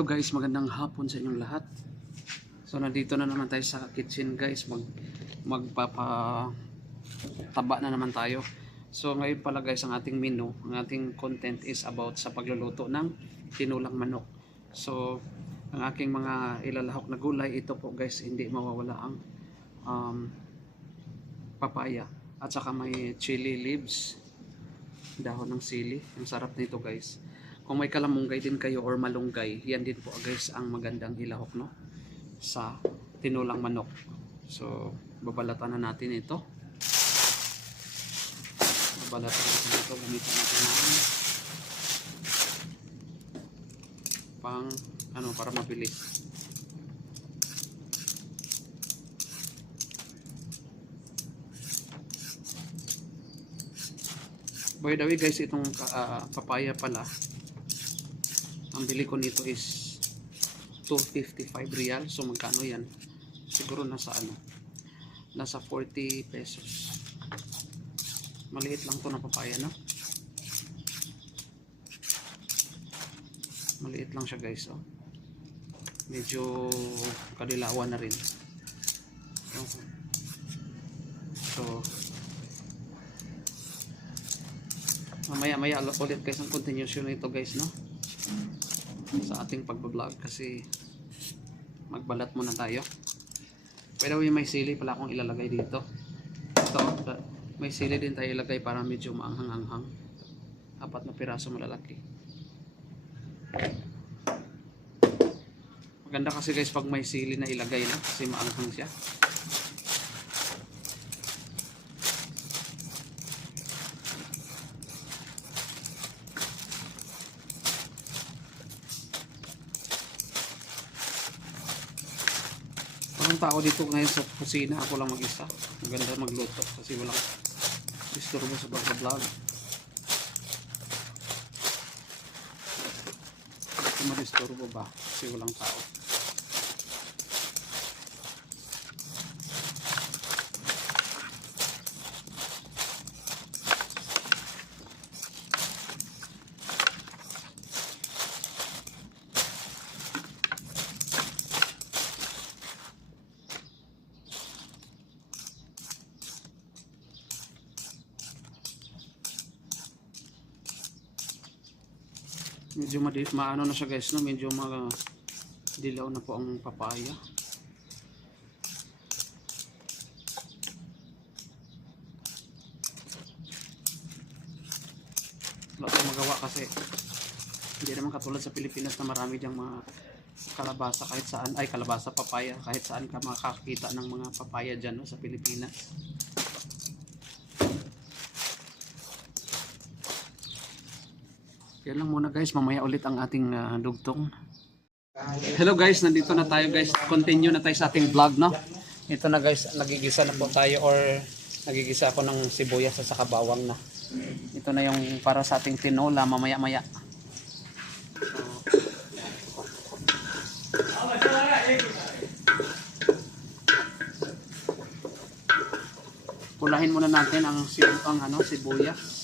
Hello guys, magandang hapon sa inyong lahat. So nandito na naman tayo sa kitchen guys, magpapataba na naman tayo. So ngayon pala guys, ang ating menu, ang ating content is about sa pagluluto ng tinulang manok. So ang aking mga ilalahok na gulay, ito po guys, hindi mawawala ang papaya at saka may chili leaves, dahon ng sili. Ang sarap nito guys. Kung may kalamunggay din kayo or malunggay, yan din po guys ang magandang ilahok no sa tinulang manok. So babalatan na natin ito. Babalatan natin ito, gamitan natin ng para mabilis. By the way guys, itong papaya pala, ang bili ko nito is 255 real. So magkano yan? Siguro nasa nasa 40 pesos. Maliit lang to na papaya, no? Maliit lang siya guys, oh. Medyo kadilawan na rin. So maya ulit guys ang continuation nito guys, no, sa ating pagbablog, kasi magbalat muna tayo. Pero may sili pala akong ilalagay dito. Ito, may sili din tayo ilagay para medyo maanghang-anghang. 4 na piraso malalaki. Maganda kasi guys pag may sili na ilagay na, kasi maanghang siya. Ang tao dito ngayon sa kusina, ako lang mag-isa. Maganda magluto kasi walang disturbo sa pagka-vlog. Hindi ma-disturbo ba kasi walang tao. Medyo maano na siya guys, no? Medyo dilaw na po ang papaya. Wala tayong magawa kasi hindi naman katulad sa Pilipinas na marami diyang mga kalabasa kahit saan, kalabasa, papaya, kahit saan ka makakita ng mga papaya dyan, no, sa Pilipinas. Yan lang muna guys, mamaya ulit ang ating dugtong. Hello guys, nandito na tayo guys. Continue na tayo sa ating vlog, no. Ito na guys, nagigisa na po tayo, or nagigisa ako ng sibuyas sa bawang na. Ito na yung para sa ating tinola mamaya-maya. Pulahin muna natin ang sibuyas.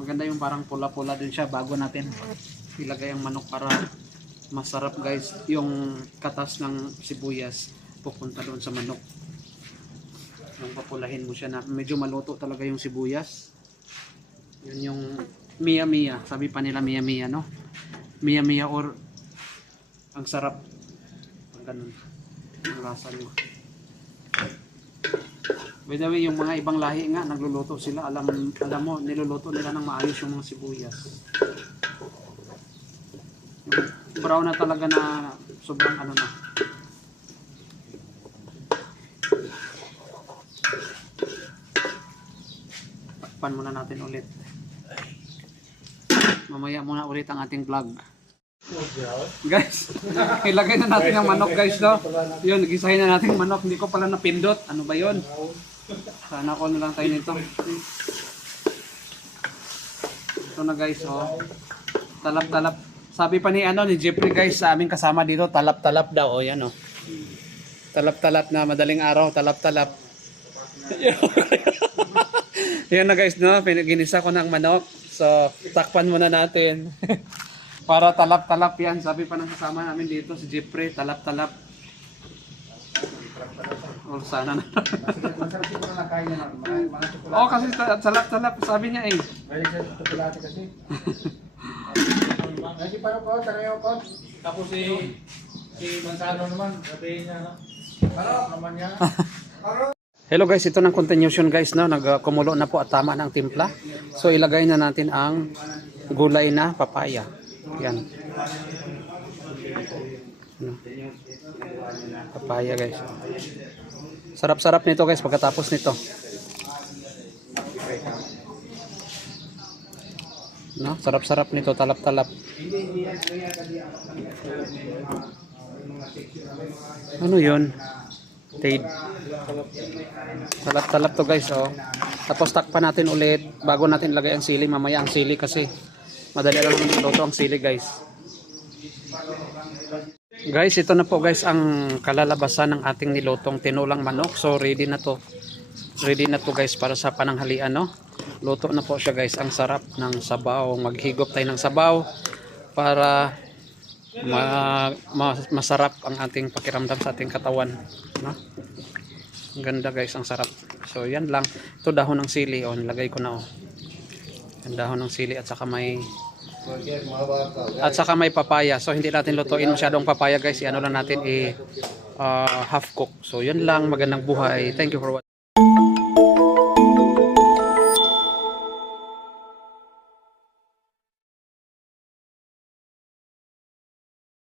Maganda yung parang pula-pula din siya bago natin ilagay ang manok para masarap guys. Yung katas ng sibuyas pupunta doon sa manok. Yung papulahin mo siya na medyo maluto talaga yung sibuyas. Yun yung miya-miya. Sabi pa nila miya-miya, no? Miya-miya, or ang sarap. Ang ganun. Ang lasa nyo. By the way, yung mga ibang lahi nga, nagluluto sila. Alam mo, niluluto nila ng maayos yung mga sibuyas. Yung brown na talaga na sobrang na. Takpan muna natin ulit. Mamaya muna ulit ang ating vlog. Guys, ilagay na natin ang manok guys, no? Yun, gisahin na natin ang manok. Hindi ko pala napindot. Ano ba yun? Sana ko na lang tayo nito. Ito na guys, oh. Talap-talap. Sabi pa ni Jeffrey guys sa aming kasama dito, talap-talap daw, oh, yan, oh. Talap-talap na madaling araw, talap-talap. Yan na guys, no? Ginisa ko ng manok. So, takpan muna natin. Para talap-talap yan. Sabi pa ng kasama namin dito, si Jeffrey, talap-talap. O sana na. Masarap siguro na kain niya. Mga chocolate. Oo, kasi talap-talap, sabi niya eh. May chocolate kasi. Kasi parang ko, tanayaw ko. Tapos si Manzano naman, sabihin niya, no? Parang naman niya. Hello guys, ito ng continuation guys, no? Nagkumulo na po at tama ng timpla. So ilagay na natin ang gulay na papaya. Yan. No. Papaya guys. Sarap-sarap nito guys pagkatapos nito. No, sarap-sarap nito, talap-talap. Ano 'yun? Tade. Talap-talap to guys, oh. Tapos takpan natin ulit bago natin ilagay ang sili. Mamaya ang sili kasi madali lang luto ang sili guys. Guys, ito na po guys ang kalalabasan ng ating nilutong tinulang manok. So ready na to. Ready na to guys para sa pananghalian, no? Luto na po siya guys. Ang sarap ng sabaw. Maghigop tayo ng sabaw para masarap ang ating pakiramdam sa ating katawan, no? Ang ganda guys, ang sarap. So yan lang. Ito dahon ng sili, oh, nilagay ko na, oh. Ang dahon ng sili at saka may papaya. So hindi natin lutuin masyadong papaya guys. Ano lang natin half cook. So yun lang, magandang buhay. Thank you for watching.